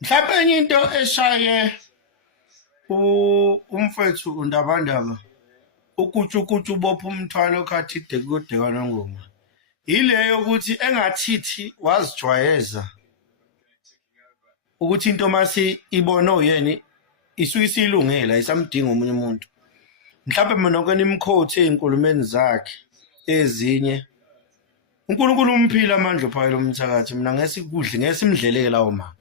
Mhlawumbe enye into eshaye umfethu uNdabandaba ukutshukutshu ubopha umthwalo khathi kude kaNongoma ile yokuthi engathithi wazijwayeza ukuthi into masi ibona oyeni isuke isilungela isamdinga omunye umuntu. Mhlawumbe mina nokho nimquote ezinkulumeni zakhe ezinye uNkulunkulu umphila amandla phakathi lomthakathi mina ngesikudle ngesimdleleke lawo manga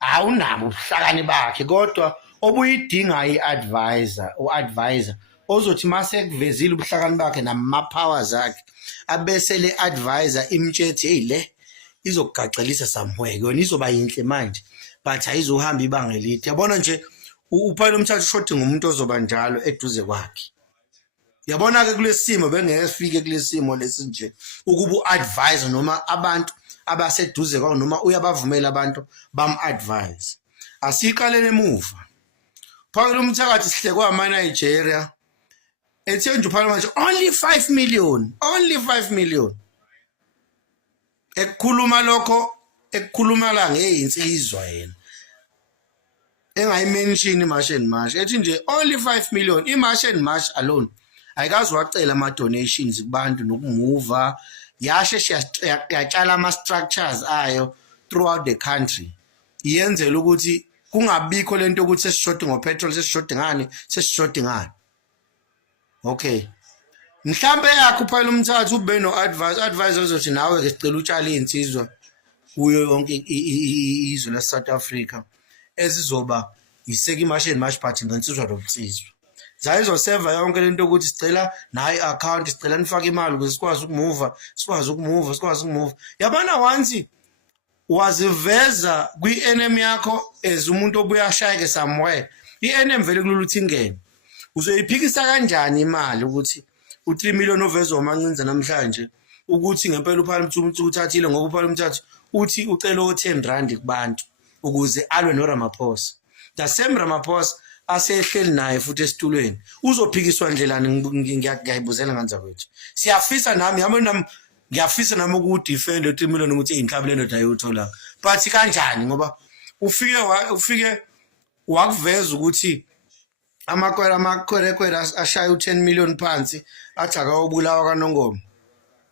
awunabo ubuhlakani bakhe kodwa obuyidinga iadvisor uadvisor ozothi mase kuvezile ubuhlakani bakhe nama-powers akhe abese le advisor imtshethi hey le izokugacelisa somewhere yona izoba yinhle manje but ayizohamba ibanga elide. Yabona nje uphela umthatha ushoti ngumuntu ozoba njalo eduze kwakhe. Yabona ke kulesimo bengeke sifike kulesimo lesinje ukuba uadvisor noma abantu abaseduze kwawo noma uyabavumela abantu bam-advise. Asiqalele emuva. Phakathi umthakathi sihlekwa ama-Nigeria ethe nje uphela manje only 5 million, only 5 million. Ekukhuluma lokho ekukhuluma la ngeinsizwa yena. Engayimention iMarch and March ethi nje only 5 million iMarch and March alone ayikazi wacela ama donations kubantu nokumuva yasheshe yatshala ama structures ayo throughout the country iyenzela ukuthi kungabikho lento ukuthi sesishode ngopetrol sesishode ngani sesishode ngani. Okay, mhlambe yakho phela umthathu ube no advisor ozothi nawe ke sicela utshale insizwa kuyo yonke izwe la South Africa ezizoba iseki iMarch and March party ngensizwa lobutsizwa zayizoseva yonke lento ukuthi sicela nayi account sicela nifake imali ukuze sikwazi ukumuva. Yabona once waziveza kwi-NM yakho as umuntu obuya shayeke somewhere i-NM vele kulula ukuthi ingene uzoyiphikisa kanjani imali ukuthi u3 million ovezwa uMancinza namhlanje ukuthi ngempela uPhalo Mthumbu uthathile ngoba uPhalo Mthathu uthi ucela o10 rand kubantu ukuze alwe noRamaphosa. The same Ramaphosa asehleli naye futhi esitulweni uzophikiswa ndlelani ngiyayibuzela nganza kwethu. Siyafisa nami ngiyafisa nami ukudefend u3 million ukuthi inhlabi lento ayothola but kanjani ngoba ufike wakuveza ukuthi amakhwerekhwere ashaya u10 million phansi athi akawubulawa kaNongoma.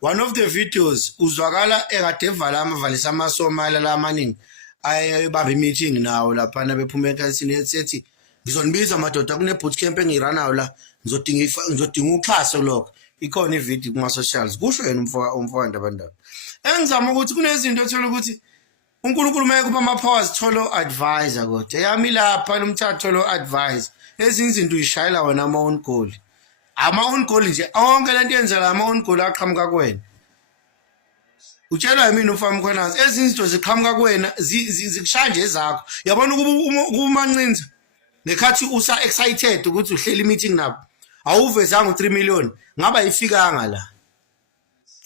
One of the videos uzwakala ekade valisa amaSomali la amaningi ayebamba meeting nawo lapha bephuma ekhasini ethi ngizonibiza amadoda kune bootcamp engiranayo la ngizodinga uxhaso lokho ikhona ivideo kuma socials kusho yena umfowanda bandaba engizama ukuthi kunezinto ethola ukuthi uNkulunkulu maye kupha ama-powers tholo advisor kodwa yami lapha nomthathu tholo advisor ezinye izinto uyishayela wona ama-own goal nje onke lento yenzela ama-own goal aqhamuka kuwena. Utshela yimini ufama khona ezinye izinto ziqhamuka kuwena zikushaya nje ezakho. Yabona uMancinza nekhathi usa excited ukuthi uhleli meeting nabo awuvezanga u3 million ngaba ifikanga la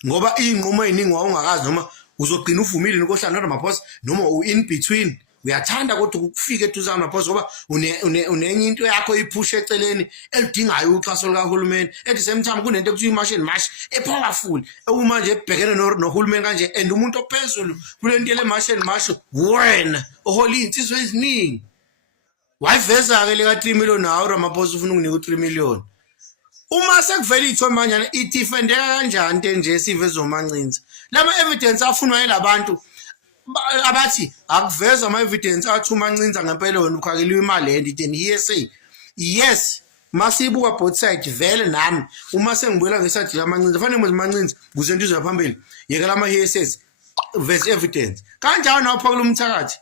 ngoba inqumo eziningi wawungakazi noma uzogcina uvumile nokohlala noRamaphosa noma u-in between uyathanda kodwa ukufika eduze kaMaphosa ngoba unenye into yakho iphusha eceleni elidingayo uxhaso likahulumeni at the same time kunento ekuthiwa iMarch and March epowerful uma nje ebhekene nohulumeni kanje and umuntu ophezulu kulento le March and March wena oholi insizwe eziningi wayiveza ke leka 3 million nawo Ramaphosa ufuna ukunika u3 million. Uma sekuvela ithombe manje idefendeka kanjani into nje sivezwe uMancinza lama evidence afunwa yelabantu abathi akuvezwa ama-evidence athi uMancinza ngempela wena ukhakeliwe imali and then yes masibuka both side vele nami uma sengibuyela ngesathi laMancinza fanele uMancinza kuze into izwe phambili yekela ama-hearsays vese evidence kanjalo nawo phakela umthakathi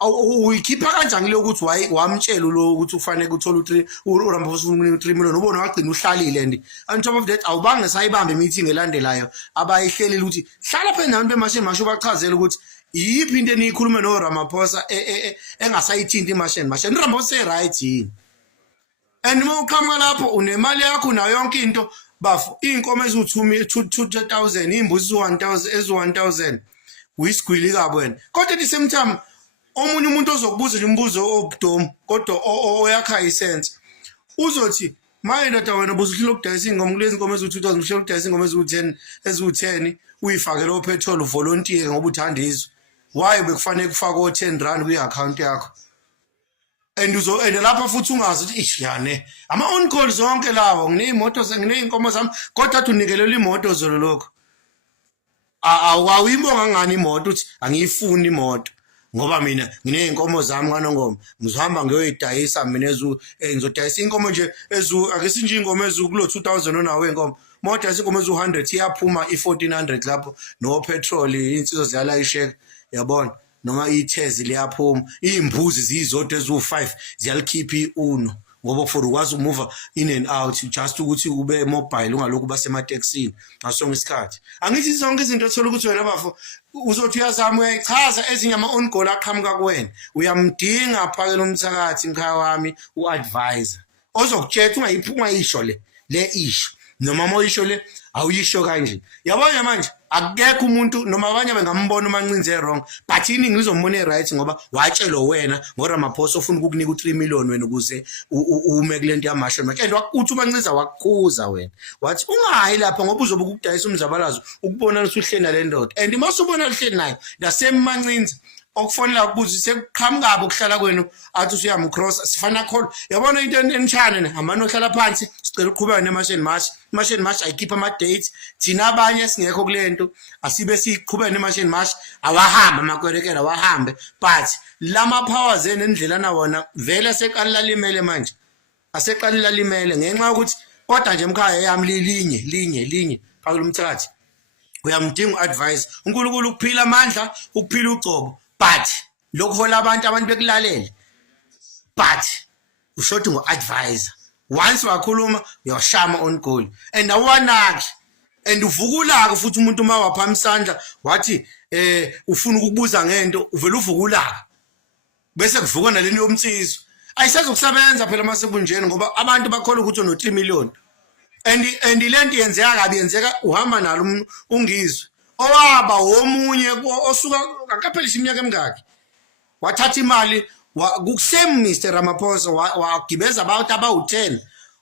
uyikhipha kanjani lo ukuthi wamtshela lo ukuthi ufanele uthola uRamaphosa ufuna u3 million ubona wagcina uhlalile and on top of that awubange sayibambe meeting elandelayo abayihlelile ukuthi hlala phe nabantu beMarch and March ubachazela ukuthi yiphi into eniyikhuluma noRamaphosa engasayithinta iMarch and March uRamaphosa right yini and uma uqhamuka lapho unemali yakho nayo yonke into bafu inkomo ezu2000 imbuzi ezu1000 uyisigwili kabo wena kodwa at the same time omunye umuntu ozokubuza imibuzo obudomo kodwa oyakha isense uzothi maye ndoda wena buzuhlile ukudayisa ingoma kulezi ingoma ezu2000 uhlele ukudayisa ingoma ezu10 uyifakele opetrol volunteer ngoba uthanda izwe why bekufanele kufake o10 rand kwi-account yakho and lapha futhi ungazi ukuthi ish yane ama-on call zonke lawo nginey'moto nginey'nkomo zami kodwa athi unikelela imoto zolo lokho awuyibonga ngani imoto uthi angiyifuni imoto ngoba mina nginey'nkomo zami kaNongoma ngizohamba ngiyoyidayisa mina ngizodayisa inkomo nje ake sinje inkomo kulo 2000 onawo inkomo modayisa inkomo ezu100 iyaphuma i1400 lapho no petrol insizwa ziyalayisheka yabona noma ithezi liyaphuma imbuzi zizodwa ezu5 ziyalikhipha iuno ngoba for ukwazi ukumuva in and out just ukuthi ube mobile ungalokhu basemateksini ngasonke isikhathi angithi zonke izinto ethola ukuthi wena bafo uzothi uyazama uyayichaza ezinye ama-on goal aqhamuka kuwena uyamdinga phakela umthakathi mkhaya wami u-advisor ozokutshela ungayisho le isho noma moyisho le awuyisho kanje yabona manje akekho umuntu noma abanye bengambona uMancinze wrong but iningi lizombona right ngoba watshelo wena ngoRamaphosa ufuna ukukunika u3 million wena ukuze ume kulento yamasho manje and wakuthi uMancinze wakukhuza wena wathi ungayi lapha ngoba uzobe ukudayisa umzabalazo ukubona usuhleli nale ndoda and masubona uhleli naye naseMancinze okufonela ukubuza sekuqhamuka ukuhlala kwenu athi usuyamcross sifana call yabona into enchane amano ohlala phansi sicela uqhubeka nemashini march ayikhipha ama dates thina abanye singekho kulento asibe siqhubeka nemashini march awahamba amakwerekela wahambe but lama powers enendlela wona vele seqala limele manje aseqala limele ngenxa ukuthi kodwa nje emkhaya yami linye phakela umthakathi uyamdinga uadvise uNkulunkulu ukuphila amandla ukuphila ucobo but lokho abantu bekulalele but ushothi ngo-advisor once wakhuluma uyashama on goal and awanaki and uvukulaka futhi umuntu uma waphama isandla wathi ufuna ukukubuza ngento uvela uvukulaka bese kuvuka naleni yomtsizo ayisezokusebenza phela masekunjeni ngoba abantu bakholwa ukuthi no3 million and lento yenzeka kabi yenzeka uhamba nalo ungizwe owaba womunye osuka akaphelisha iminyaka emingaki wathatha imali kusame Mr Ramaphosa wagibeza abantu abawu10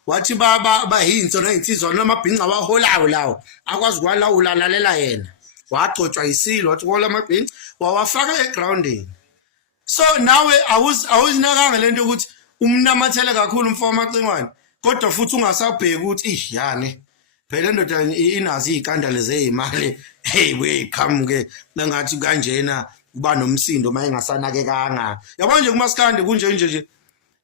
wathi bahintso neinsizwa namabhinqa waholayo lawo akwazi kwalawula lalela yena wagcotshwa isilo wathi hola amabhinqa wawafaka egroundini so nawe awuzinakanga lento ukuthi umnamathele kakhulu umfo wamacingwane kodwa futhi ungasabheki ukuthi yani phela ndoda inazi izikandale zezimali hey we qhamuke nangathi kanjena kuba nomsindo maye ngasanakekanga yabona nje kumaskandi kunje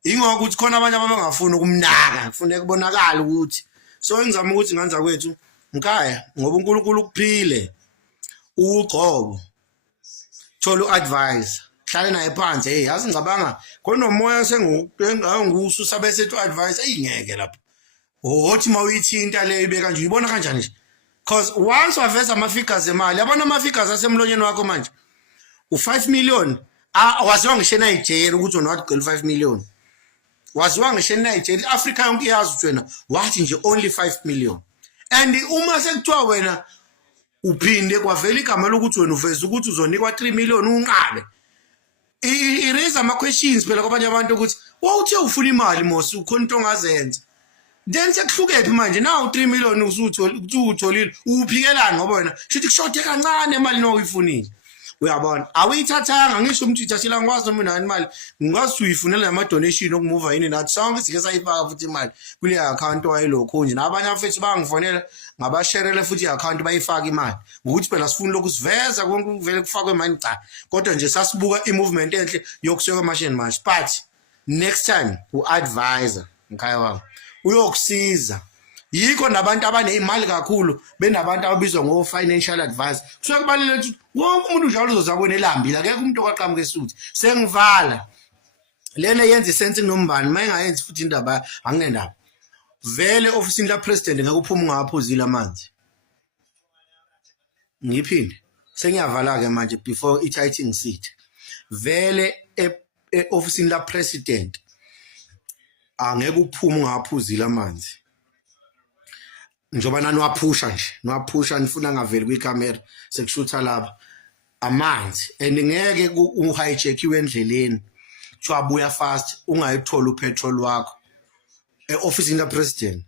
ingoba ukuthi khona abanye abangafuni ukumnaka kufanele kubonakala ukuthi so engizama ukuthi nganza kwethu mkhaya ngoba uNkulunkulu ukuphile uqobo thola uadvise hlale naye phansi hey yazi ngicabanga khona umoya sengususa bese to advise ayingeke lapho othi mawuyithinta le ibeka nje uyibona kanjani nje because once waveza ama-figures emali yabona ama-figures asemlonyeni wakho manje u5 million waziwa ngisho eNigeria ukuthi wena wathi gcwele 5 million waziwa ngisho eNigeria iAfrica yonke iyazi ukuthi wena wathi nje only 5 million and uma sekuthiwa wena uphinde kwavela igama lokuthi wena uveza ukuthi uzonikwa 3 million unqabe i-raise ama-questions phela kwabanye abantu ukuthi wawuthe ufuna imali mosi ukhona into ongazenza then sekuhlukephi manje nawu 3 million usutholile uphikelani ngoba wena shithi kushode kancane imali noyifunile uyabona awuyithathanga ngisho umuntu ithathela ngikwazi noma unani imali ngikwazi uyifunela nama donation okumuva yini nathi sonke sike sayifaka futhi imali kule account wayelokho nje nabanye afethu bangifonela ngabasherele futhi i-account bayifaka imali ngokuthi phela sifuna lokusiveza konke kuvele kufakwe imali cha kodwa nje sasibuka i-movement enhle yokusuka machine march but next time u-advisor mkhaya wami uyokusiza yikho nabantu abanezimali kakhulu benabantu ababizwa ngo-financial advisor kusuke kubalulekile ukuthi wonke umuntu njalo uzozakubona elambile akekho umuntu okwaqhamuka esuthi sengivala lena yenza isense kunombani uma engayenzi futhi indaba anginendaba vele ofisini lapresident ngeke uphuma ungaphuzile amanzi ngiphinde sengiyavala-ke manje before i-titing seat vele ofisini lapresident angeke uphume ungaphuzile amanzi njoba nani waphusha nifuna ngaveli kwicamera sekushutha lapha amanzi and ngeke uhijackiwe endleleni wabuya fast ungayithola upetrol wakho eofisini lapresident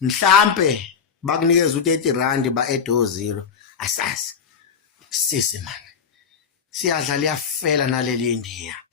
mhlambe bakunikeza u30 rand ba-0 asazi sisi man siyadla liyafela naleli India.